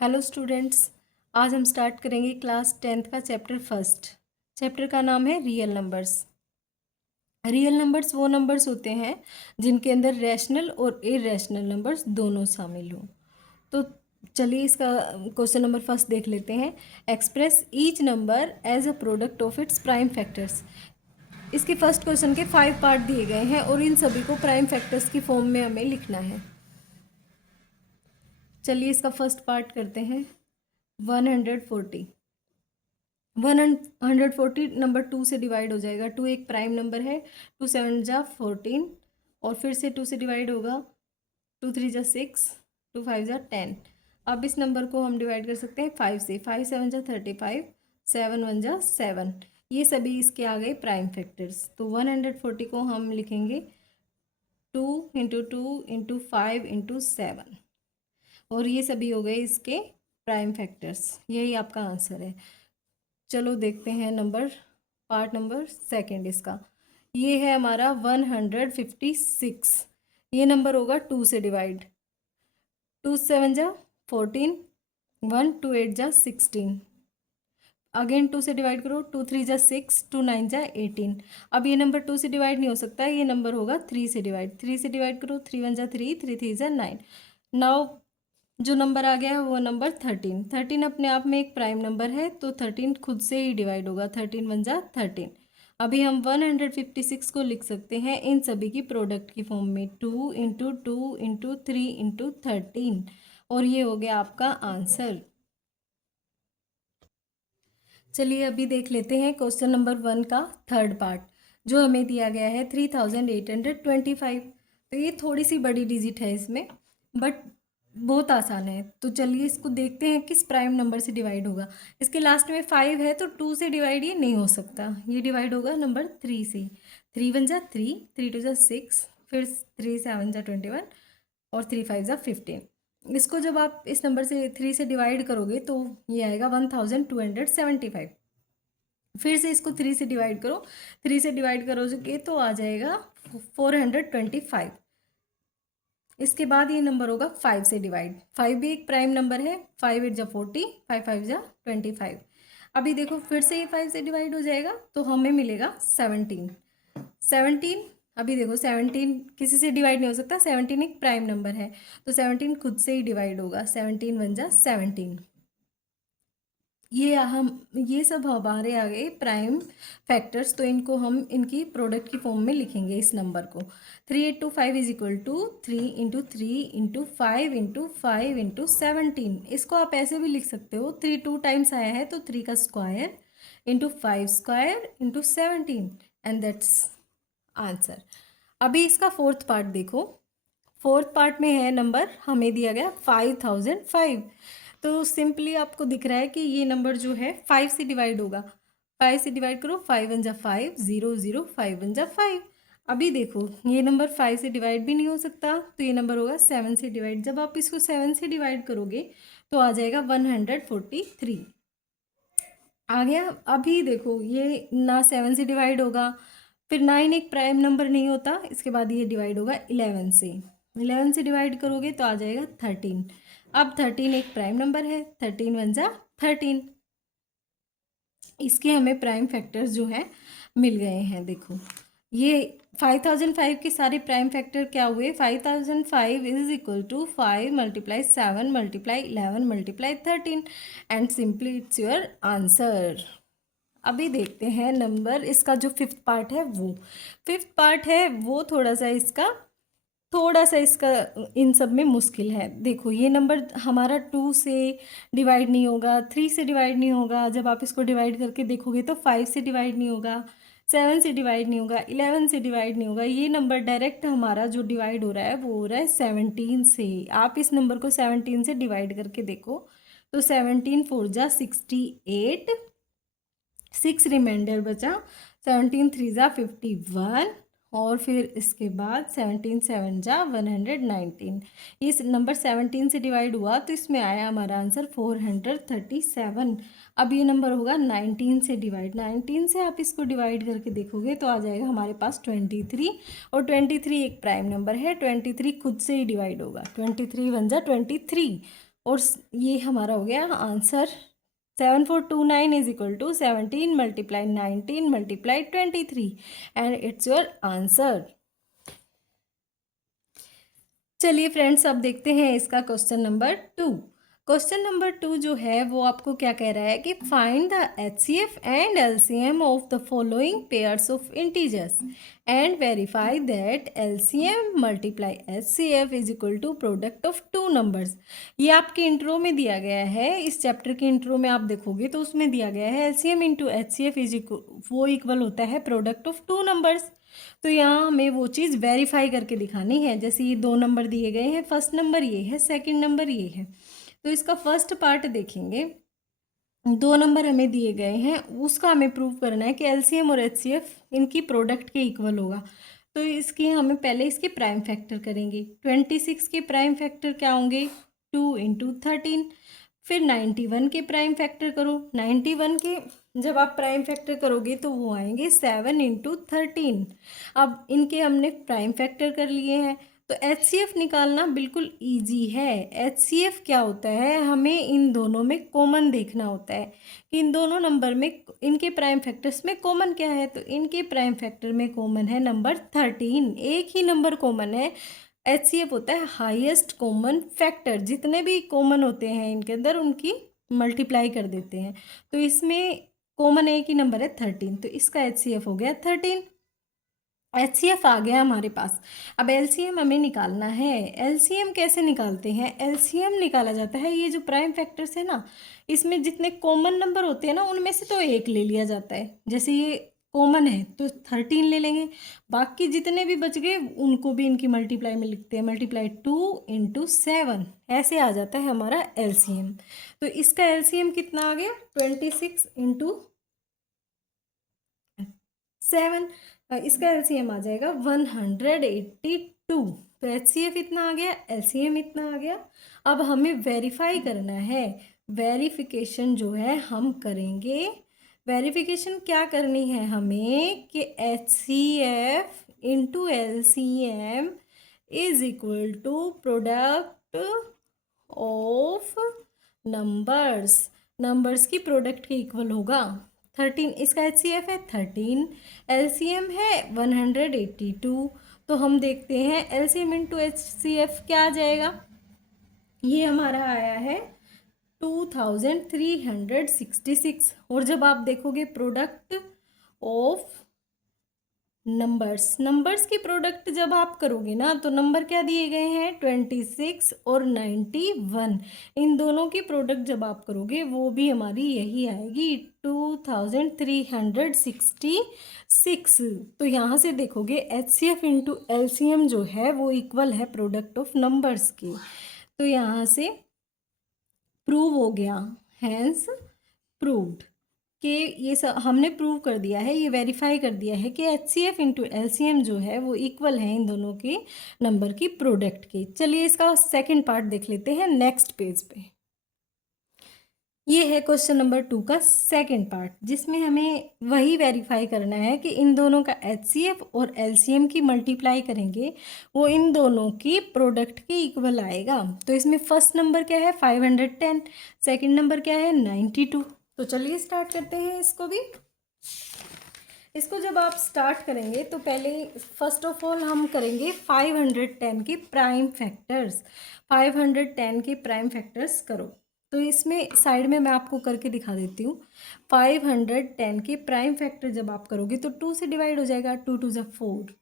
Hello students. आज हम start करेंगे क्लास 10th का चैप्टर फर्स्ट। चैप्टर का नाम है रियल नंबर्स। रियल नंबर्स वो नंबर्स होते हैं जिनके अंदर रैशनल और इरेशनल नंबर्स दोनों शामिल हों। तो चलिए इसका क्वेश्चन नंबर फर्स्ट देख लेते हैं। Express each number as a product of its prime factors. इसके फर्स्ट क्वेश्चन के 5 पार्ट दिए गए हैं और इन सभी को प्राइम फैक्टर्स की फॉर्म में हमें लिखना है। चलिए इसका फर्स्ट पार्ट करते हैं। 140 140 नंबर 2 से डिवाइड हो जाएगा। 2 एक प्राइम नंबर है। 2 7 जा 14 और फिर से 2 से डिवाइड होगा। 2 3 जा 6, 2 5 जा 10। अब इस नंबर को हम डिवाइड कर सकते हैं 5 से। 5 7 जा 35, 7 1 जा 7। ये सभी इसके आ गए प्राइम फैक्टर्स। तो 140 को हम लिखेंगे 2 इंटू 2 इंटू 5 इंटू 7 और ये सभी हो गए इसके प्राइम फैक्टर्स। यही आपका आंसर है। चलो देखते हैं पार्ट नंबर सेकंड इसका। ये है हमारा 156। ये नंबर होगा 2 से डिवाइड। 2 7 जा 14, 1 2 8 जा 16। अगेन 2 से डिवाइड करो। 2 3 जा 6, 2 9 जा 18। अब ये नंबर 2 से डिवाइड नहीं हो सकता, ये नंबर होगा 3 से डिवाइड। 3 से डिवाइड करो। 3 1 जा 3, 3 3 जा 9। नाउ जो नंबर आ गया है वो नंबर 13। 13 अपने आप में एक प्राइम नंबर है तो 13 खुद से ही डिवाइड होगा। 13 1 जा 13। अभी हम 156 को लिख सकते हैं इन सभी की प्रोडक्ट की फॉर्म में। 2 इंटू 2 इंटू 3 इंटू 13 और ये हो गया आपका आंसर। चलिए अभी देख लेते हैं क्वेश्चन नंबर 1 का थर्ड पार्ट जो हमें दिया गया है 3825। तो ये थोड़ी सी बड़ी डिजिट है इसमें, बट बहुत आसान है। तो चलिए इसको देखते हैं किस प्राइम नंबर से डिवाइड होगा। इसके लास्ट में 5 है तो 2 से डिवाइड ये नहीं हो सकता। ये डिवाइड होगा नंबर 3 से। 3 1 जा 3, 3 2 जा 6, फिर 3 7 जा 21 और 3 5 जा 15। इसको जब आप इस नंबर से 3 से डिवाइड करोगे तो ये आएगा 1275। फिर से इसको 3 से डिवाइड करो। 3 से डिवाइड करोगे तो आ जाएगा 425। इसके बाद ये नंबर होगा 5 से डिवाइड। 5 भी एक प्राइम नंबर है। 5 8 जा 40, 5 5 जा 25। अभी देखो फिर से ये 5 से डिवाइड हो जाएगा तो हमें मिलेगा 17। 17 अभी देखो 17 किसी से डिवाइड नहीं हो सकता। 17 एक प्राइम नंबर है तो 17 खुद से ही डिवाइड होगा। 17 1 जा 17। ये सब हमारे आ गए प्राइम फैक्टर्स। तो इनको हम इनकी प्रोडक्ट की फॉर्म में लिखेंगे इस नंबर को। 3825 is equal to 3 into 3 into 5 into 5 into 17। इसको आप ऐसे भी लिख सकते हो। 3 2 टाइम्स आया है तो 3 का square into 5 square into 17 and that's answer. अभी इसका फोर्थ पार्ट देखो। फोर्थ पार्ट में है नंबर हमें दिया गया 5005। तो सिंपली आपको दिख रहा है कि ये नंबर जो है 5 से डिवाइड होगा। 5 से डिवाइड करो। 5 1 जा 5, 0 0, 5 1 जा 5। अभी देखो ये नंबर 5 से डिवाइड भी नहीं हो सकता तो ये नंबर होगा 7 से डिवाइड। जब आप इसको 7 से डिवाइड करोगे तो आ जाएगा 143। आ गया। अभी देखो ये ना 7 से डिवाइड होगा, फिर 9 एक प्राइम नंबर नहीं होता। इसके बाद ये डिवाइड होगा 11 से। 11 से डिवाइड करोगे तो आ जाएगा 13। अब 13 एक प्राइम नंबर है। 13 1 जा 13। इसके हमें प्राइम फैक्टर्स जो है मिल गए हैं। देखो ये 5005 के सारे प्राइम फैक्टर क्या हुए। 5005 is equal to 5 multiply 7 multiply 11 multiply 13 and simply it's your answer. अभी देखते हैं नंबर इसका जो फिफ्थ पार्ट है वो थोड़ा सा इसका इन सब में मुश्किल है। देखो ये नंबर हमारा 2 से डिवाइड नहीं होगा, 3 से डिवाइड नहीं होगा। जब आप इसको डिवाइड करके देखोगे तो 5 से डिवाइड नहीं होगा, 7 से डिवाइड नहीं होगा, 11 से डिवाइड नहीं होगा। ये नंबर डायरेक्ट हमारा जो डिवाइड हो रहा है वो हो रहा है 17 से। आप इस नंबर को 17 से डिवाइड करके देखो तो 17 4 जा 68, 6 रिमाइंडर बचा। 17 3 जा 51 और फिर इसके बाद 17 7 जा 119। इस नंबर 17 से डिवाइड हुआ तो इसमें आया हमारा आंसर 437। अब ये नंबर होगा 19 से डिवाइड। 19 से आप इसको डिवाइड करके देखोगे तो आ जाएगा हमारे पास 23 और 23 एक प्राइम नंबर है। 23 खुद से ही डिवाइड होगा। 23 1 जा 23 और ये हमारा हो गया answer. 7429 is equal to 17 multiply 19 multiply 23 and it's your answer. चलिए फ्रेंड्स, अब देखते हैं इसका क्वेश्चन नंबर 2। क्वेश्चन नंबर 2 जो है वो आपको क्या कह रहा है कि find the HCF and LCM of the following pairs of integers and verify that LCM multiply HCF is equal to product of two numbers. ये आपके इंट्रो में दिया गया है, इस चैप्टर के इंट्रो में आप देखोगे तो उसमें दिया गया है LCM इंटू HCF इज वो इक्वल होता है प्रोडक्ट ऑफ टू नंबर्स। तो यहाँ हमें वो चीज़ वेरीफाई करके दिखानी है। जैसे ये दो नंबर दिए गए हैं, फर्स्ट नंबर ये है, सेकंड नंबर ये है, तो इसका फर्स्ट पार्ट देखेंगे। दो नंबर हमें दिए गए हैं, उसका हमें प्रूव करना है कि LCM और HCF इनकी प्रोडक्ट के इक्वल होगा। तो इसकी हमें पहले इसके प्राइम फैक्टर करेंगे। 26 के प्राइम फैक्टर क्या होंगे? 2 इंटू 13। फिर 91 के प्राइम फैक्टर करो। 91 के जब आप प्राइम फैक्टर करोगे तो वो आएंगे 7 इंटू 13। अब इनके हमने प्राइम फैक्टर कर लिए हैं, तो HCF निकालना बिल्कुल इजी है। HCF क्या होता है, हमें इन दोनों में कॉमन देखना होता है कि इन दोनों नंबर में इनके प्राइम फैक्टर्स में कॉमन क्या है। तो इनके प्राइम फैक्टर में कॉमन है नंबर 13, एक ही नंबर कॉमन है। HCF होता है हाईएस्ट कॉमन फैक्टर, जितने भी कॉमन होते हैं इनके अंदर उनकी मल्टीप्लाई कर देते हैं। तो इसमें कॉमन एक ही नंबर है 13, तो इसका HCF हो गया 13। HCF आ गया हमारे पास। अब LCM हमें निकालना है। LCM कैसे निकालते हैं? LCM निकाला जाता है, ये जो प्राइम फैक्टर्स है ना, इसमें जितने कॉमन नंबर होते हैं ना उनमें से तो एक ले लिया जाता है। जैसे ये कॉमन है तो 13 ले लेंगे, बाकी जितने भी बच गए उनको भी इनकी मल्टीप्लाई में लिखते हैं। मल्टीप्लाई 2 इंटू 7, ऐसे आ जाता है हमारा LCM। तो इसका LCM कितना आ गया? 26 इंटू 7। इसका LCM आ जाएगा 182। तो HCF इतना आ गया, LCM इतना आ गया। अब हमें वेरीफाई करना है। वेरिफिकेशन जो है हम करेंगे। वेरिफिकेशन क्या करनी है हमें कि HCF into LCM is equal to product of numbers. Numbers की प्रोडक्ट के इक्वल होगा। 13 इसका HCF है, 13 LCM है 182। तो हम देखते हैं LCM इंटू HCF क्या आ जाएगा। ये हमारा आया है 2366। और जब आप देखोगे प्रोडक्ट ऑफ नंबर्स की प्रोडक्ट जब आप करोगे ना, तो नंबर क्या दिए गए हैं? 26 और 91। इन दोनों की प्रोडक्ट जब आप करोगे वो भी हमारी यही आएगी 2366। तो यहाँ से देखोगे HCF इंटू LCM जो है वो इक्वल है प्रोडक्ट ऑफ नंबर्स की। तो यहाँ से प्रूव हो गया, हैंस प्रूव्ड कि ये सब हमने प्रूव कर दिया है, ये वेरीफाई कर दिया है कि HCF इंटू LCM जो है वो इक्वल है इन दोनों के नंबर की प्रोडक्ट के। चलिए इसका सेकंड पार्ट देख लेते हैं नेक्स्ट पेज पे। ये है क्वेश्चन नंबर 2 का सेकंड पार्ट, जिसमें हमें वही वेरीफाई करना है कि इन दोनों का HCF और LCM की मल्टीप्लाई करेंगे वो इन दोनों की प्रोडक्ट के इक्वल आएगा। तो इसमें फर्स्ट नंबर क्या है? 510। सेकंड नंबर क्या है? 92। तो चलिए स्टार्ट करते हैं इसको भी। इसको जब आप स्टार्ट करेंगे तो पहले फर्स्ट ऑफ ऑल हम करेंगे 510 के प्राइम फैक्टर्स। 510 के प्राइम फैक्टर्स करो। तो इसमें साइड में मैं आपको करके दिखा देती हूँ। 510 के प्राइम फैक्टर जब आप करोगे तो 2 से डिवाइड हो जाएगा। 2 2 ज़ा 4,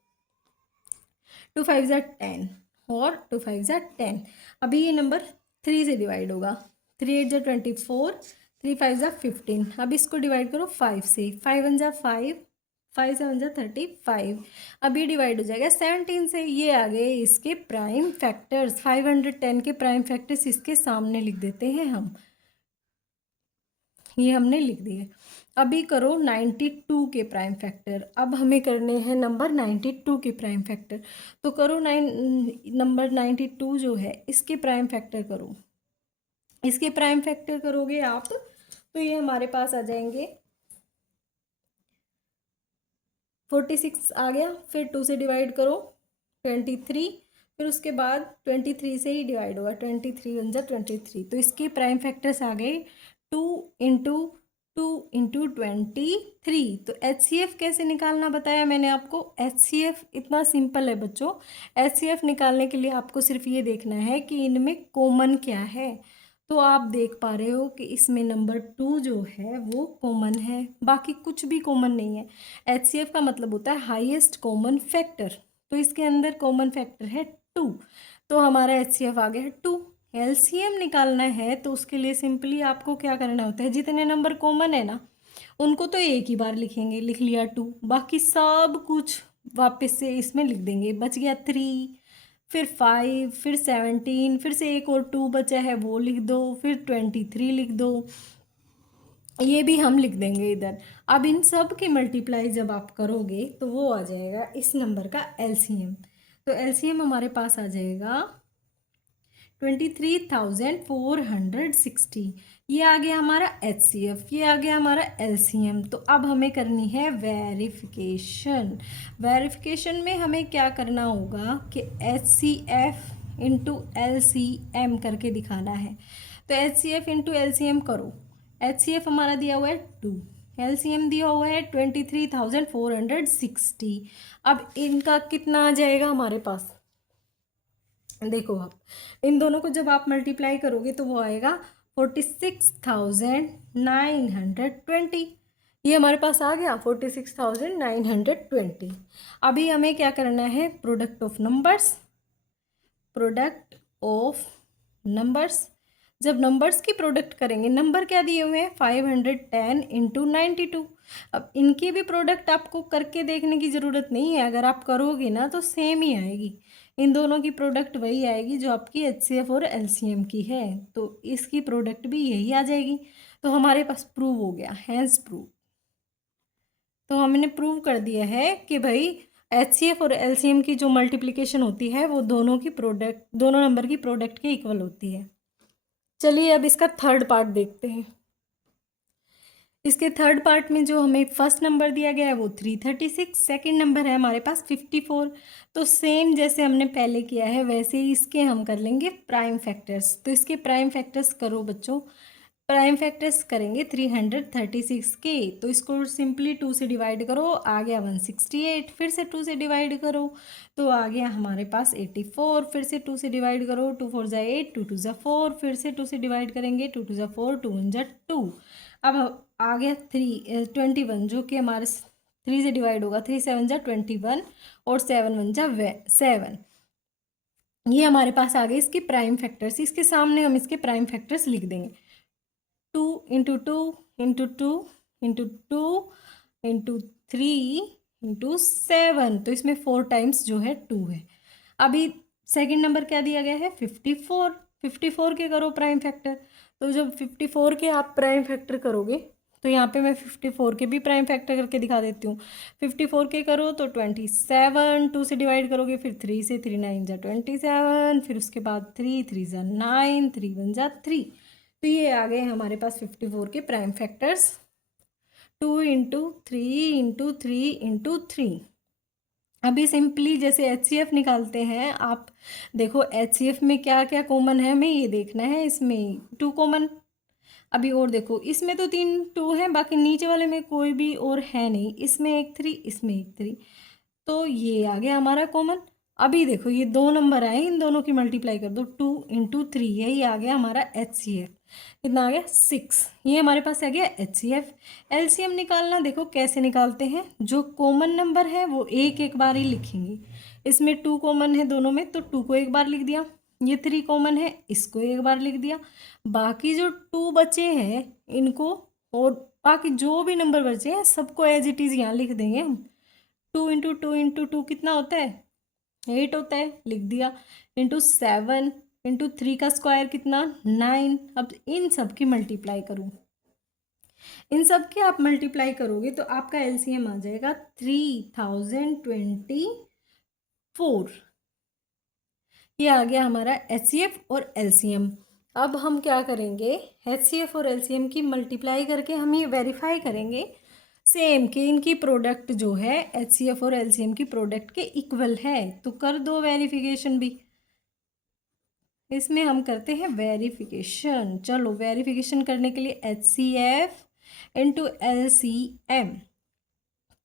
2 5 ज़ा 10 और 2 5 ज़ा 10। अभी ये नंबर 3 से डिवाइड होगा। 3 8 ज़ा 24, 3 5 ज़ा 15। अब इसको डिवाइड करो 5 से। 5 1 ज़ा 5, 5 7 ज़ा 35। अब ये डिवाइड हो जाएगा 17 से। ये आ गए इसके प्राइम फैक्टर्स। 510 के प्राइम फैक्टर्स इसके सामने लिख देते हैं हम। ये हमने लिख दिए। अभी करो 92 के प्राइम फैक्टर। अब हमें करने हैं नंबर 92 के प्राइम फैक्टर। तो करो नंबर 92 जो है इसके प्राइम फैक्टर करो। इसके प्राइम फैक्टर करोगे आप तो ये हमारे पास आ जाएंगे 46 आ गया। फिर 2 से डिवाइड करो 23, फिर उसके बाद 23 से ही डिवाइड होगा, 23 वन जा 23। तो इसके प्राइम फैक्टर्स आ गए 2 इंटू 23। तो HCF कैसे निकालना बताया मैंने आपको। HCF इतना सिंपल है बच्चों। HCF निकालने के लिए आपको सिर्फ ये देखना है कि इनमें कॉमन क्या है। तो आप देख पा रहे हो कि इसमें नंबर 2 जो है वो कॉमन है, बाकी कुछ भी कॉमन नहीं है। HCF का मतलब होता है हाईएस्ट कॉमन फैक्टर। तो इसके अंदर कॉमन फैक्टर है 2। तो हमारा HCF आ गया है 2। LCM निकालना है तो उसके लिए सिंपली आपको क्या करना होता है, जितने नंबर कॉमन है ना उनको तो एक ही बार लिखेंगे, लिख लिया 2, बाकी सब कुछ वापस से इसमें लिख देंगे। बच गया 3, फिर 5, फिर 17, फिर से एक और 2 बचा है वो लिख दो, फिर 23 लिख दो, ये भी हम लिख देंगे इधर। अब इन सब की मल्टीप्लाई जब आप करोगे तो वो आ जाएगा इस नंबर का LCM। तो LCM हमारे पास आ जाएगा 23,460। ये आ गया हमारा HCF, ये आ गया हमारा LCM। तो अब हमें करनी है वेरिफिकेशन। वेरिफिकेशन में हमें क्या करना होगा कि HCF इंटू LCM करके दिखाना है। तो HCF इंटू LCM करो। HCF हमारा दिया हुआ है 2, LCM दिया हुआ है 23,460। अब इनका कितना आ जाएगा हमारे पास, देखो आप इन दोनों को जब आप मल्टीप्लाई करोगे तो वो आएगा 46,920। ये हमारे पास आ गया 46,920। अभी हमें क्या करना है, product of numbers. Product of numbers, जब नंबर्स की प्रोडक्ट करेंगे, नंबर क्या दिए हुए हैं 510 इंटू 92। अब इनकी भी प्रोडक्ट आपको करके देखने की ज़रूरत नहीं है, अगर आप करोगे ना तो सेम ही आएगी। इन दोनों की प्रोडक्ट वही आएगी जो आपकी HCF और LCM की है, तो इसकी प्रोडक्ट भी यही आ जाएगी। तो हमारे पास प्रूव हो गया, हैज़ प्रूव। तो हमने प्रूव कर दिया है कि भाई HCF और LCM की जो मल्टीप्लिकेशन होती है वो दोनों की प्रोडक्ट, दोनों नंबर की प्रोडक्ट के इक्वल होती है। चलिए अब इसका थर्ड पार्ट देखते हैं। इसके थर्ड पार्ट में जो हमें फर्स्ट नंबर दिया गया है वो 336, सेकंड नंबर है हमारे पास 54। तो सेम जैसे हमने पहले किया है वैसे ही इसके हम कर लेंगे प्राइम फैक्टर्स। तो इसके प्राइम फैक्टर्स करो बच्चों। प्राइम फैक्टर्स करेंगे 336 के, तो इसको सिंपली 2 से डिवाइड करो, आ गया 168। फिर से 2 से डिवाइड करो तो आ गया हमारे पास 84। फिर से 2 से डिवाइड करो, 2 4 जा 8, 2 2 जा 4। फिर से 2 से डिवाइड करेंगे, 2 2 जा 4, 2 1 जा 2। अब आ गया 21 जो कि हमारे 3 से डिवाइड होगा, 3 7 जा 21 और 7 1 जा 7। ये हमारे पास आ गए इसके प्राइम फैक्टर्स। इसके सामने हम इसके प्राइम फैक्टर्स लिख देंगे, 2 into 2 into 2 into 2 into 3 into 7। तो इसमें 4 टाइम्स जो है 2 है। अभी सेकंड नंबर क्या दिया गया है 54। 54 के करो प्राइम फैक्टर। तो जब 54 के आप प्राइम फैक्टर करोगे तो यहाँ पे मैं 54 के भी प्राइम फैक्टर करके दिखा देती हूँ। 54 के करो तो 27, 2 से डिवाइड करोगे, फिर 3 से, 3 9 जा 27, फिर उसके बाद 3 3 जा 9, 3 1 जा 3। तो ये आ गए हमारे पास 54 के prime factors, 2 into 3 into 3 into 3। अभी सिंपली जैसे HCF निकालते हैं आप, देखो HCF में क्या क्या कॉमन है हमें ये देखना है। इसमें 2 कॉमन, अभी और देखो इसमें तो 3 2 हैं, बाकी नीचे वाले में कोई भी और है नहीं। इसमें एक 3, इसमें एक 3, तो ये आ गया हमारा कॉमन। अभी देखो ये 2 नंबर आए, इन दोनों की मल्टीप्लाई कर दो, 2 इंटू 3, यही आ गया हमारा HCF। कितना आ गया 6। ये हमारे पास आ गया HCF। LCM निकालना देखो कैसे निकालते हैं, जो कॉमन नंबर है वो एक एक बार ही लिखेंगे। इसमें 2 कॉमन है दोनों में, तो 2 को एक बार लिख दिया। ये 3 कॉमन है, इसको एक बार लिख दिया। बाकी जो 2 बचे हैं इनको, और बाकी जो भी नंबर बचे हैं सबको एज इट इज़ यहाँ लिख देंगे हम। 2 इंटू 2 इंटू 2 कितना होता है 8 होता है, लिख दिया। इंटू 7 इंटू 3 का स्क्वायर कितना 9। अब इन सब की मल्टीप्लाई करूँ, इन सब के आप मल्टीप्लाई करोगे तो आपका LCM आ जाएगा 3024। ये आ गया हमारा HCF और LCM। अब हम क्या करेंगे, HCF और LCM की मल्टीप्लाई करके हम ये वेरीफाई करेंगे सेम कि इनकी प्रोडक्ट जो है HCF और LCM की प्रोडक्ट के इक्वल है। तो कर दो वेरिफिकेशन भी। इसमें हम करते हैं वेरिफिकेशन। चलो वेरिफिकेशन करने के लिए HCF इंटू LCM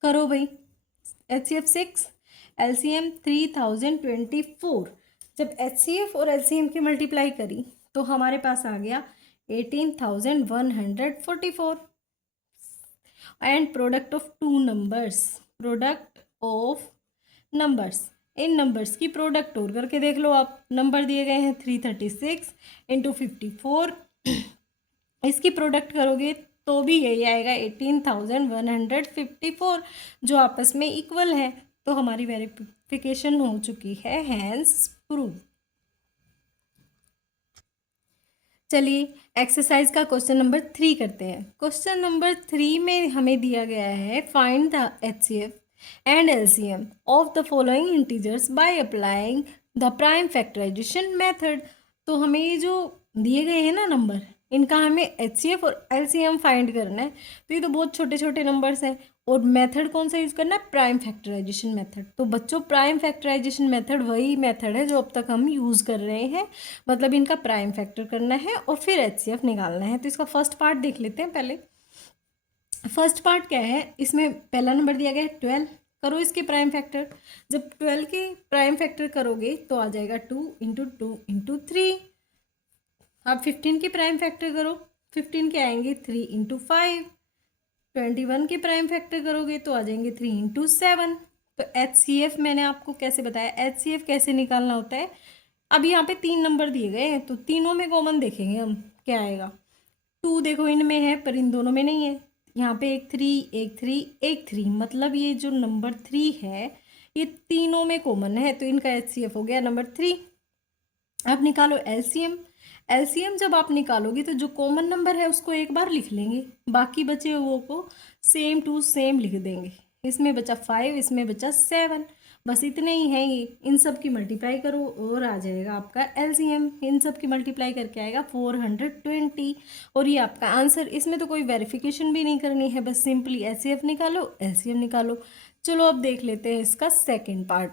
करो भाई। HCF 6, LCM 3024। जब HCF और LCM की मल्टीप्लाई करी तो हमारे पास आ गया 18,144। And product of two numbers, product of numbers, in numbers की प्रोडक्ट और करके देख लो आप। नंबर दिए गए हैं 336 इंटू 54, इसकी प्रोडक्ट करोगे तो भी यही आएगा 18,154, जो आपस में इक्वल है। तो हमारी वेरिफिकेशन हो चुकी है, हैंस प्रूव। चलिए एक्सरसाइज का क्वेश्चन नंबर 3 करते हैं। क्वेश्चन नंबर 3 में हमें दिया गया है find the HCF and LCM of the following integers by applying the prime factorization method. तो हमें ये जो दिए गए हैं ना नंबर, इनका हमें HCF और LCM फाइंड करना है। तो ये तो बहुत छोटे छोटे नंबर्स हैं, और मेथड कौन सा यूज़ करना है, प्राइम फैक्टराइजेशन मेथड। तो बच्चों प्राइम फैक्टराइजेशन मेथड वही मेथड है जो अब तक हम यूज़ कर रहे हैं, मतलब इनका प्राइम फैक्टर करना है और फिर HCF निकालना है। तो इसका फर्स्ट पार्ट देख लेते हैं पहले। फर्स्ट पार्ट क्या है, इसमें पहला नंबर दिया गया है 12, करो इसके प्राइम फैक्टर। जब 12 के प्राइम फैक्टर करोगे तो आ जाएगा 2 इंटू 2 इंटू 3। अब 15 के प्राइम फैक्टर करो, 15 के आएंगे 3 इंटू 5। 21 के प्राइम फैक्टर करोगे तो आ जाएंगे 3 इंटू 7। तो HCF मैंने आपको कैसे बताया, HCF कैसे निकालना होता है। अब यहाँ पे 3 नंबर दिए गए हैं तो तीनों में कॉमन देखेंगे हम, क्या आएगा। 2 देखो इनमें है पर इन दोनों में नहीं है। यहाँ पे एक 3 एक 3 एक 3, मतलब ये जो नंबर 3 है ये तीनों में कॉमन है, तो इनका HCF हो गया नंबर 3। अब निकालो LCM। LCM जब आप निकालोगे तो जो कॉमन नंबर है उसको एक बार लिख लेंगे, बाकी बचे हुए को सेम टू सेम लिख देंगे। इसमें बचा 5, इसमें बचा 7, बस इतने ही हैं ये। इन सब की मल्टीप्लाई करो और आ जाएगा आपका LCM। इन सब की मल्टीप्लाई करके आएगा 420, और ये आपका आंसर। इसमें तो कोई वेरिफिकेशन भी नहीं करनी है, बस सिंपली HCF निकालो LCM निकालो। चलो अब देख लेते हैं इसका सेकेंड पार्ट।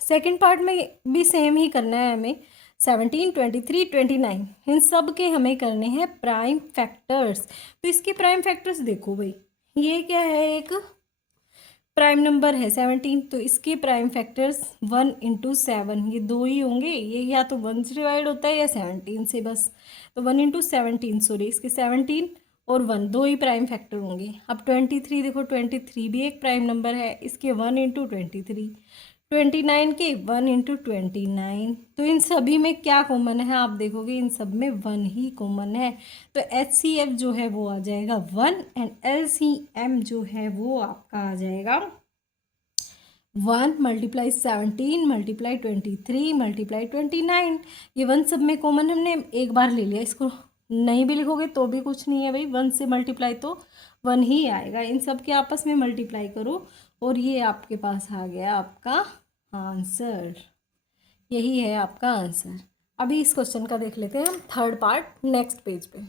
सेकेंड पार्ट में भी सेम ही करना है हमें। 17, 23, 29 इन सब के हमें करने हैं प्राइम फैक्टर्स। तो इसके प्राइम फैक्टर्स देखो भाई, ये क्या है, एक प्राइम नंबर है 17, तो इसके प्राइम फैक्टर्स 1 इंटू 7, ये दो ही होंगे। ये या तो 1 से डिवाइड होता है या 17 से, बस। तो 1 इंटू 17, सॉरी, इसके 17 और 1 दो ही प्राइम फैक्टर होंगे। अब 23 देखो, 23 भी एक प्राइम नंबर है, इसके 1 इंटू 23। 29 के 1 इंटू 29। तो इन सभी में क्या कॉमन है, आप देखोगे इन सब में 1 ही कॉमन है। तो HCF जो है वो आ जाएगा 1, एंड LCM जो है वो आपका आ जाएगा 1 मल्टीप्लाई 17 मल्टीप्लाई 23 मल्टीप्लाई 29। ये 1 सब में कॉमन हमने एक बार ले लिया, इसको नहीं भी लिखोगे तो भी कुछ नहीं है भाई, 1 से मल्टीप्लाई तो 1 ही आएगा। इन सब के आपस में मल्टीप्लाई करो और ये आपके पास आ गया आपका आंसर। यही है आपका आंसर। अभी इस क्वेश्चन का देख लेते हैं हम थर्ड पार्ट नेक्स्ट पेज पे।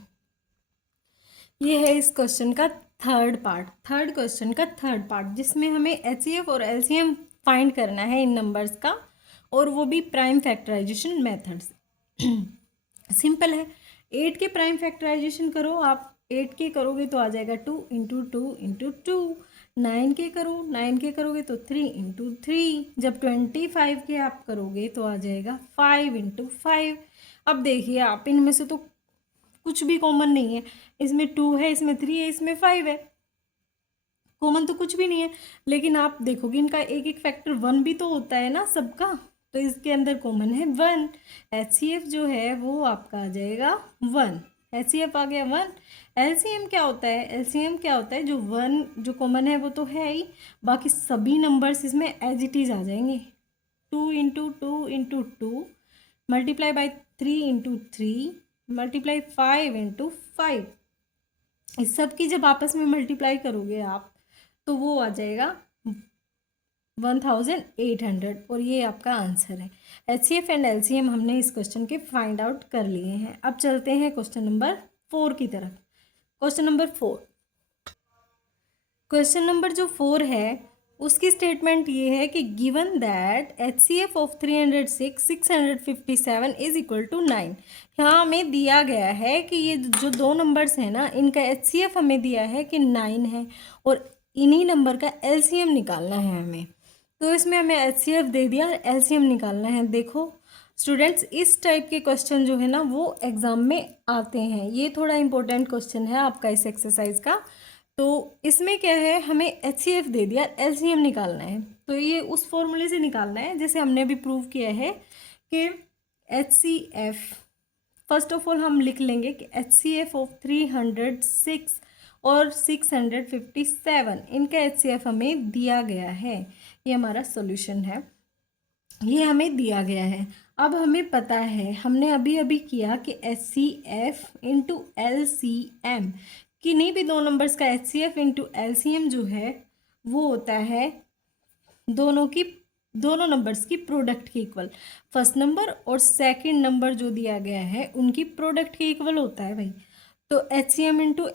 ये है इस क्वेश्चन का थर्ड पार्ट, थर्ड क्वेश्चन का थर्ड पार्ट, जिसमें हमें HCF और LCM फाइंड करना है इन नंबर्स का, और वो भी प्राइम फैक्टराइजेशन मेथड से। सिंपल है। 8 के प्राइम फैक्टराइजेशन करो आप, 8 के करोगे तो आ जाएगा 2 इंटू 2 इंटू 2। 9 के करो, 9 के करोगे तो 3 इंटू 3। जब 25 के आप करोगे तो आ जाएगा 5 इंटू 5। अब देखिए आप, इनमें से तो कुछ भी कॉमन नहीं है। इसमें 2 है, इसमें 3 है, इसमें 5 है, कॉमन तो कुछ भी नहीं है। लेकिन आप देखोगे इनका एक एक फैक्टर 1 भी तो होता है ना सबका, तो इसके अंदर कॉमन है 1। HCF जो है वो आपका आ जाएगा 1। HCF आ गया 1। LCM क्या होता है, LCM क्या होता है, जो 1 जो कॉमन है वो तो है ही, बाकी सभी नंबर्स इसमें एज इट इज आ जाएंगे। 2 into 2 into 2 multiply by 3 into 3 multiply 5 into 5। इस सब की जब आपस में मल्टीप्लाई करोगे आप तो वो आ जाएगा 1800, और ये आपका आंसर है। HCF एंड LCM हमने इस क्वेश्चन के फाइंड आउट कर लिए हैं। अब चलते हैं क्वेश्चन नंबर 4 की तरफ। क्वेश्चन नंबर 4, क्वेश्चन नंबर जो 4 है उसकी स्टेटमेंट ये है कि given that HCF of 306 657 is equal to 9। यहाँ हमें दिया गया है कि ये जो दो नंबर्स हैं ना, इनका HCF हमें दिया है कि 9 है और इन्हीं नंबर का LCM निकालना है हमें। तो इसमें हमें HCF दे दिया और LCM निकालना है। देखो स्टूडेंट्स, इस टाइप के क्वेश्चन जो है ना वो एग्ज़ाम में आते हैं। ये थोड़ा इंपॉर्टेंट क्वेश्चन है आपका इस एक्सरसाइज का। तो इसमें क्या है, हमें HCF दे दिया, LCM निकालना है। तो ये उस फॉर्मूले से निकालना है जैसे हमने अभी प्रूव किया है कि HCF, फर्स्ट ऑफ ऑल हम लिख लेंगे कि HCF ऑफ 306 और 657 इनका HCF हमें दिया गया है। ये हमारा सोल्यूशन है, ये हमें दिया गया है। अब हमें पता है, हमने अभी अभी किया कि HCF इंटू LCM, किन्हीं भी दो नंबर्स का HCF इंटू LCM जो है वो होता है दोनों नंबर्स की प्रोडक्ट के इक्वल। फर्स्ट नंबर और सेकंड नंबर जो दिया गया है उनकी प्रोडक्ट के इक्वल होता है भाई। तो HCM into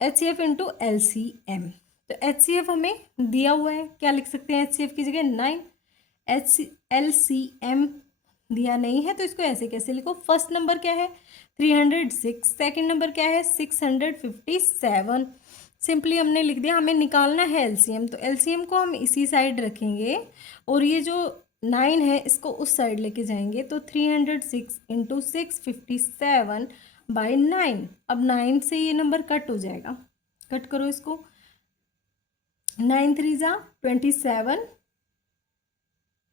HCF into LCM, तो HCF हमें दिया हुआ है, क्या लिख सकते हैं HCF की जगह 9। LCM दिया नहीं है तो इसको ऐसे कैसे लिखो, फर्स्ट नंबर क्या है 306, सेकंड नंबर क्या है 657। सिंपली हमने लिख दिया, हमें निकालना है LCM, तो LCM को हम इसी साइड रखेंगे और ये जो 9 है इसको उस साइड लेके जाएंगे। तो 306 इंटू 657 बाई 9। अब 9 से ये नंबर कट हो जाएगा, कट करो इसको, 9 3 जा 27,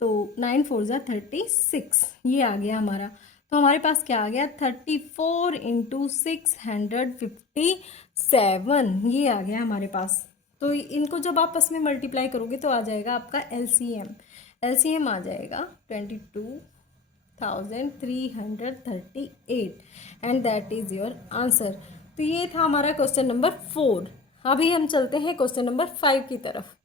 तो 9 4 जा 36, ये आ गया हमारा। तो हमारे पास क्या आ गया 34 इंटू 657, ये आ गया हमारे पास। तो इनको जब आपस में मल्टीप्लाई करोगे तो आ जाएगा आपका LCM आ जाएगा 22,338 and that is your answer. तो ये था हमारा क्वेश्चन नंबर 4। अभी हम चलते हैं क्वेश्चन नंबर 5 की तरफ।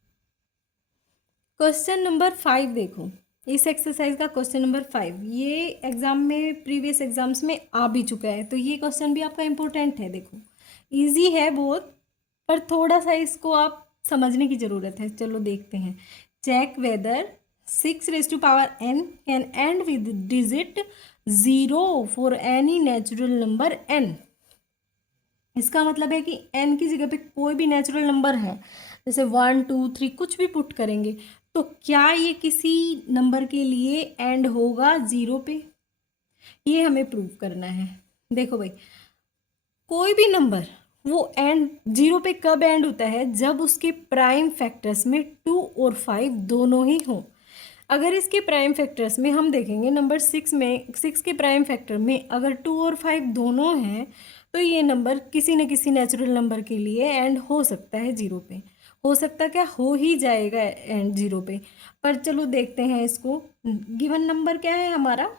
क्वेश्चन नंबर 5 देखो, इस एक्सरसाइज का क्वेश्चन नंबर 5 ये एग्जाम में, प्रीवियस एग्जाम्स में आ भी चुका है, तो ये क्वेश्चन भी आपका इम्पोर्टेंट है। देखो इजी है बहुत, पर थोड़ा सा इसको आप समझने की ज़रूरत है। चलो देखते हैं। Check whether 6n can end with digit 0 for any natural number n। इसका मतलब है कि n की जगह पे कोई भी नेचुरल नंबर है, जैसे 1 2 3 कुछ भी पुट करेंगे, तो क्या ये किसी नंबर के लिए एंड होगा 0 पे, ये हमें प्रूव करना है। देखो भाई, कोई भी नंबर वो एंड 0 पे कब एंड होता है, जब उसके प्राइम फैक्टर्स में 2 और 5 दोनों ही हों। अगर इसके प्राइम फैक्टर्स में हम देखेंगे नंबर 6 में, 6 के प्राइम फैक्टर में अगर 2 और 5 दोनों हैं, तो ये नंबर किसी न किसी नेचुरल नंबर के लिए एंड हो सकता है 0 पे। हो सकता क्या, हो ही जाएगा एंड 0 पे। पर चलो देखते हैं इसको। गिवन नंबर क्या है हमारा,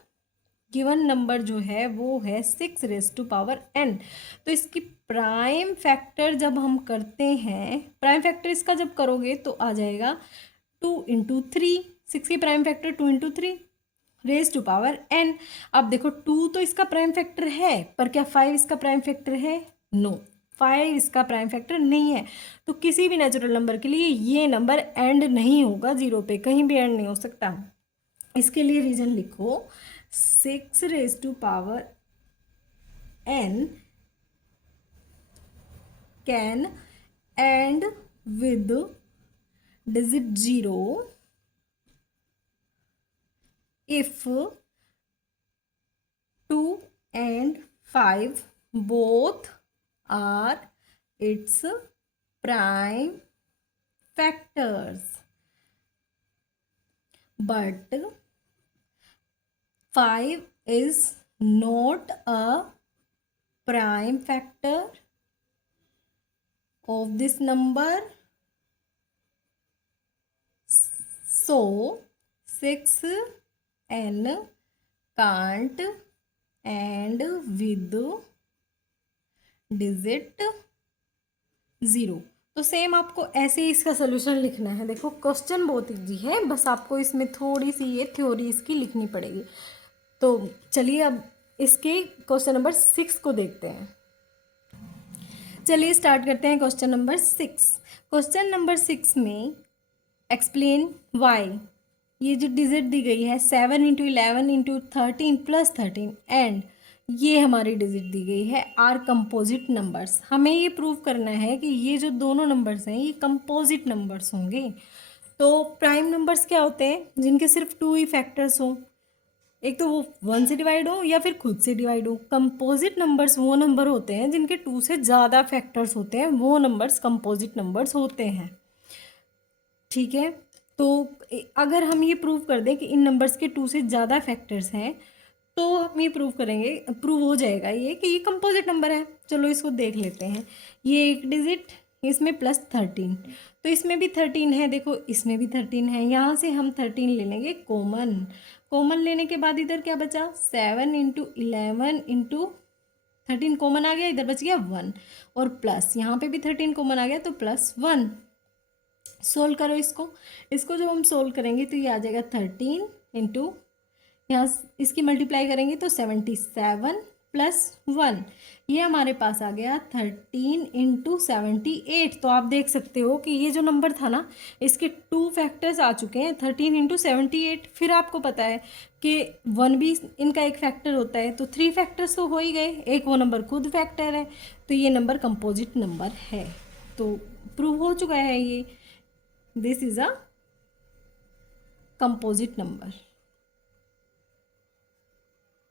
गिवन नंबर जो है वो है 6n। तो इसकी प्राइम फैक्टर जब हम करते हैं, प्राइम फैक्टर इसका जब करोगे तो आ जाएगा 2 इंटू 3। 6 की prime factor 2 into 3 raise to power n। अब देखो 2 तो इसका प्राइम फैक्टर है, पर क्या 5 इसका प्राइम फैक्टर है, नो 5 इसका प्राइम फैक्टर नहीं है। तो किसी भी नेचुरल नंबर के लिए ये नंबर एंड नहीं होगा 0 पे, कहीं भी एंड नहीं हो सकता। इसके लिए रीजन लिखो, 6 raise to power n can end with digit 0 if 2 and 5 both are its prime factors, but 5 is not a prime factor of this number, so 6n can't end with digit 0। तो same आपको ऐसे ही इसका solution लिखना है। देखो question बहुत easy है, बस आपको इसमें थोड़ी सी ये थ्योरी इसकी लिखनी पड़ेगी। तो चलिए अब इसके क्वेश्चन नंबर 6 को देखते हैं। चलिए स्टार्ट करते हैं क्वेश्चन नंबर 6। क्वेश्चन नंबर 6 में एक्सप्लेन वाई। ये जो डिजिट दी गई है 7 × 11 × 13 + 13 एंड ये हमारी डिजिट दी गई है आर कंपोजिट नंबर्स। हमें ये प्रूव करना है कि ये जो दोनों नंबर्स हैं ये कंपोजिट नंबर्स होंगे। तो प्राइम नंबर्स क्या होते हैं? जिनके सिर्फ 2 ही फैक्टर्स हों, एक तो वो 1 से डिवाइड हो या फिर खुद से डिवाइड हो। कंपोजिट नंबर्स वो नंबर होते हैं जिनके 2 से ज़्यादा फैक्टर्स होते हैं, वो नंबर्स कंपोजिट नंबर्स होते हैं। ठीक है, तो अगर हम ये प्रूव कर दें कि इन नंबर्स के 2 से ज़्यादा फैक्टर्स हैं तो हम ये प्रूव करेंगे, प्रूव हो जाएगा ये कि ये कंपोजिट नंबर है। चलो इसको देख लेते हैं। ये एक डिजिट, इसमें +13, तो इसमें भी 13 है, देखो इसमें भी 13 है। यहाँ से हम 13 ले लेंगे कॉमन। कॉमन लेने के बाद इधर क्या बचा? 7 × 11 × 13 कॉमन आ गया, इधर बच गया 1 और प्लस यहाँ पे भी 13 कॉमन आ गया तो +1। सोल्व करो इसको जब हम सोल्व करेंगे तो ये आ जाएगा 13 इंटू, यहाँ इसकी मल्टीप्लाई करेंगे तो 77 + 1, ये हमारे पास आ गया 13 × 78। तो आप देख सकते हो कि ये जो नंबर था ना, इसके 2 फैक्टर्स आ चुके हैं, 13 × 78। फिर आपको पता है कि 1 भी इनका एक फैक्टर होता है, तो 3 फैक्टर्स तो हो ही गए, एक वो नंबर खुद फैक्टर है, तो ये नंबर कंपोजिट नंबर है। तो प्रूव हो चुका है ये, this is a composite number.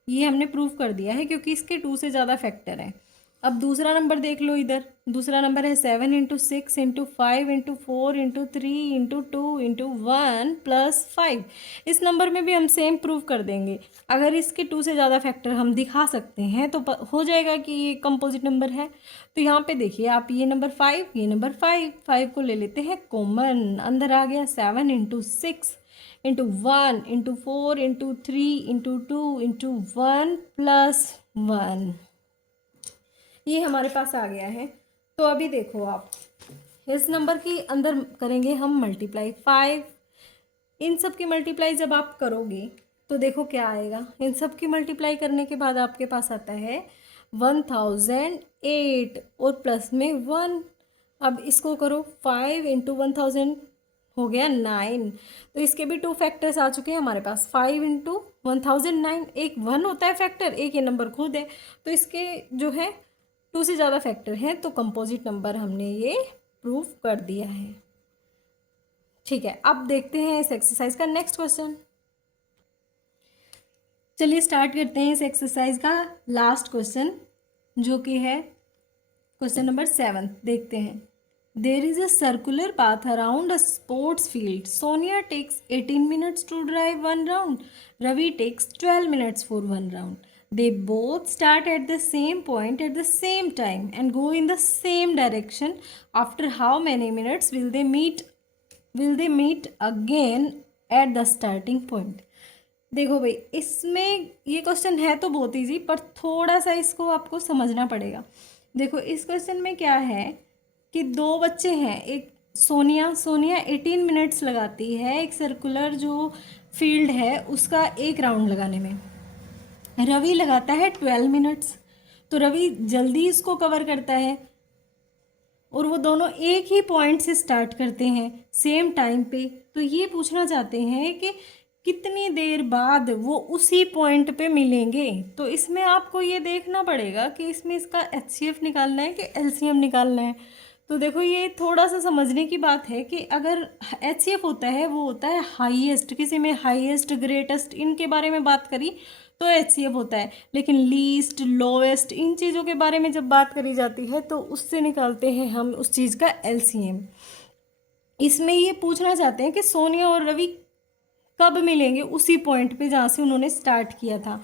ये हमने प्रूव कर दिया है क्योंकि इसके 2 से ज़्यादा फैक्टर हैं। अब दूसरा नंबर देख लो, इधर दूसरा नंबर है 7 × 6 × 5 × 4 × 3 × 2 × 1 + 5। इस नंबर में भी हम सेम प्रूव कर देंगे। अगर इसके 2 से ज़्यादा फैक्टर हम दिखा सकते हैं तो हो जाएगा कि ये कंपोजिट नंबर है। तो यहाँ पे देखिए आप, ये नंबर 5, ये नंबर 5 को ले लेते हैं कॉमन। अंदर आ गया 7 × 6 × 1 × 4 × 3 × 2 × 1 + 1, ये हमारे पास आ गया है। तो अभी देखो आप, इस नंबर के अंदर करेंगे हम मल्टीप्लाई 5। इन सब की मल्टीप्लाई जब आप करोगे तो देखो क्या आएगा। इन सब की मल्टीप्लाई करने के बाद आपके पास आता है 1008 और प्लस में 1। अब इसको करो, 5 × 1000 हो गया 9। तो इसके भी 2 फैक्टर्स आ चुके हैं हमारे पास, 5 × 1009। एक 1 होता है फैक्टर, एक ये नंबर खुद है, तो इसके जो है 2 से ज़्यादा फैक्टर हैं, तो कंपोजिट नंबर हमने ये प्रूव कर दिया है। ठीक है, अब देखते हैं इस एक्सरसाइज का नेक्स्ट क्वेश्चन। चलिए स्टार्ट करते हैं इस एक्सरसाइज का लास्ट क्वेश्चन, जो कि है क्वेश्चन नंबर 7। देखते हैं। There is a circular path around a sports field. Sonia takes 18 minutes to drive 1 round. Ravi takes 12 minutes for 1 round. They both start at the same point at the same time and go in the same direction. After how many minutes will they meet again at the starting point? देखो भाई, इसमें ये question है तो बहुत easy, पर थोड़ा सा इसको आपको समझना पड़ेगा। देखो इस क्वेश्चन में क्या है कि 2 बच्चे हैं। एक सोनिया 18 मिनट्स लगाती है एक सर्कुलर जो फील्ड है उसका एक राउंड लगाने में। रवि लगाता है 12 मिनट्स। तो रवि जल्दी इसको कवर करता है और वो दोनों एक ही पॉइंट से स्टार्ट करते हैं सेम टाइम पे। तो ये पूछना चाहते हैं कि कितनी देर बाद वो उसी पॉइंट पे मिलेंगे। तो इसमें आपको ये देखना पड़ेगा कि इसमें इसका HCF निकालना है कि LCM निकालना है। तो देखो ये थोड़ा सा समझने की बात है कि अगर HCF होता है वो होता है हाईएस्ट, किसी में हाईएस्ट ग्रेटेस्ट इनके बारे में बात करी तो HCF होता है, लेकिन लीस्ट लोवेस्ट इन चीज़ों के बारे में जब बात करी जाती है तो उससे निकालते हैं हम उस चीज़ का LCM। इसमें ये पूछना चाहते हैं कि सोनिया और रवि कब मिलेंगे उसी पॉइंट पे जहाँ से उन्होंने स्टार्ट किया था।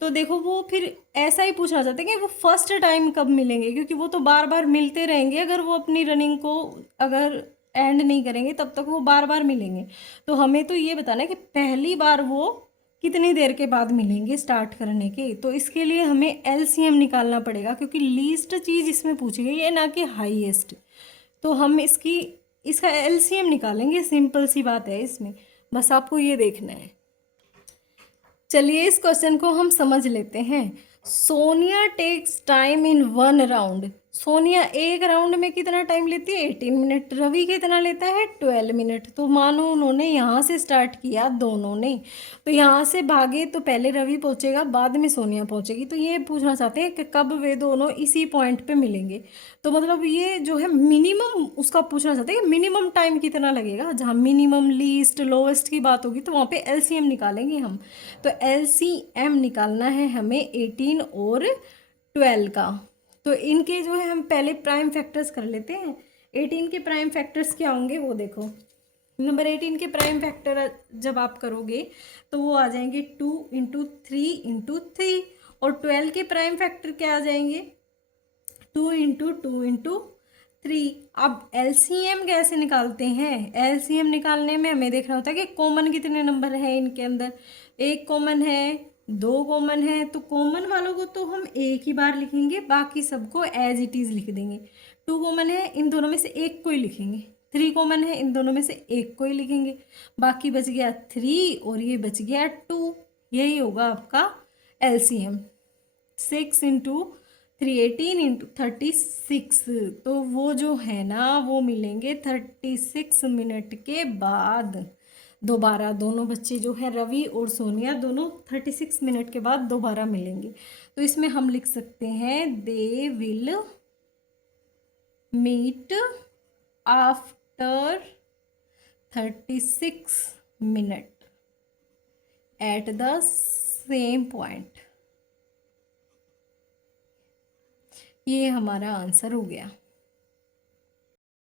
तो देखो वो फिर ऐसा ही पूछना चाहते हैं कि वो फर्स्ट टाइम कब मिलेंगे, क्योंकि वो तो बार बार मिलते रहेंगे। अगर वो अपनी रनिंग को अगर एंड नहीं करेंगे तब तक वो बार बार मिलेंगे। तो हमें तो ये बताना है कि पहली बार वो कितनी देर के बाद मिलेंगे स्टार्ट करने के। तो इसके लिए हमें LCM निकालना पड़ेगा, क्योंकि लीस्ट चीज़ इसमें पूछी गई है ना कि हाईएस्ट। तो हम इसका LCM निकालेंगे, सिंपल सी बात है इसमें, बस आपको ये देखना है। चलिए इस क्वेश्चन को हम समझ लेते हैं। Sonia takes time in 1 round. Sonia एक राउंड में कितना टाइम लेती है? 18 मिनट। रवि कितना लेता है? 12 मिनट। तो मानो उन्होंने यहाँ से स्टार्ट किया दोनों ने, तो यहाँ से भागे तो पहले रवि पहुँचेगा, बाद में सोनिया पहुँचेगी। तो ये पूछना चाहते हैं कि कब वे दोनों इसी पॉइंट पे मिलेंगे। तो मतलब ये जो है मिनिमम उसका पूछना चाहते हैं कि मिनिमम टाइम कितना लगेगा। जहाँ मिनिमम, लीस्ट, लोवेस्ट की बात होगी तो वहाँ पे एलसीएम निकालेंगे हम। तो एलसीएम निकालना है हमें 18 और 12 का। तो इनके जो है हम पहले प्राइम फैक्टर्स कर लेते हैं। 18 के प्राइम फैक्टर्स क्या होंगे वो देखो। नंबर 18 के प्राइम फैक्टर जब आप करोगे तो वो आ जाएंगे 2 × 3 × 3, और 12 के प्राइम फैक्टर क्या आ जाएंगे? 2 × 2 × 3। अब एलसीएम कैसे निकालते हैं? एलसीएम निकालने में हमें देखना होता है कि कॉमन कितने नंबर है इनके अंदर। एक कॉमन है, दो कॉमन है, तो कॉमन वालों को तो हम एक ही बार लिखेंगे, बाकी सबको एज इट इज लिख देंगे। टू कॉमन है, इन दोनों में से एक को ही लिखेंगे। थ्री कॉमन है, इन दोनों में से एक को ही लिखेंगे। बाकी बच गया 3 और ये बच गया 2। यही होगा आपका एलसीएम। 6 × 3 18 × 36। तो वो जो है ना वो मिलेंगे 36 मिनट के बाद दोबारा। दोनों बच्चे जो है रवि और सोनिया दोनों 36 मिनट के बाद दोबारा मिलेंगे। तो इसमें हम लिख सकते हैं they will meet after 36 minute at the same point. ये हमारा आंसर हो गया।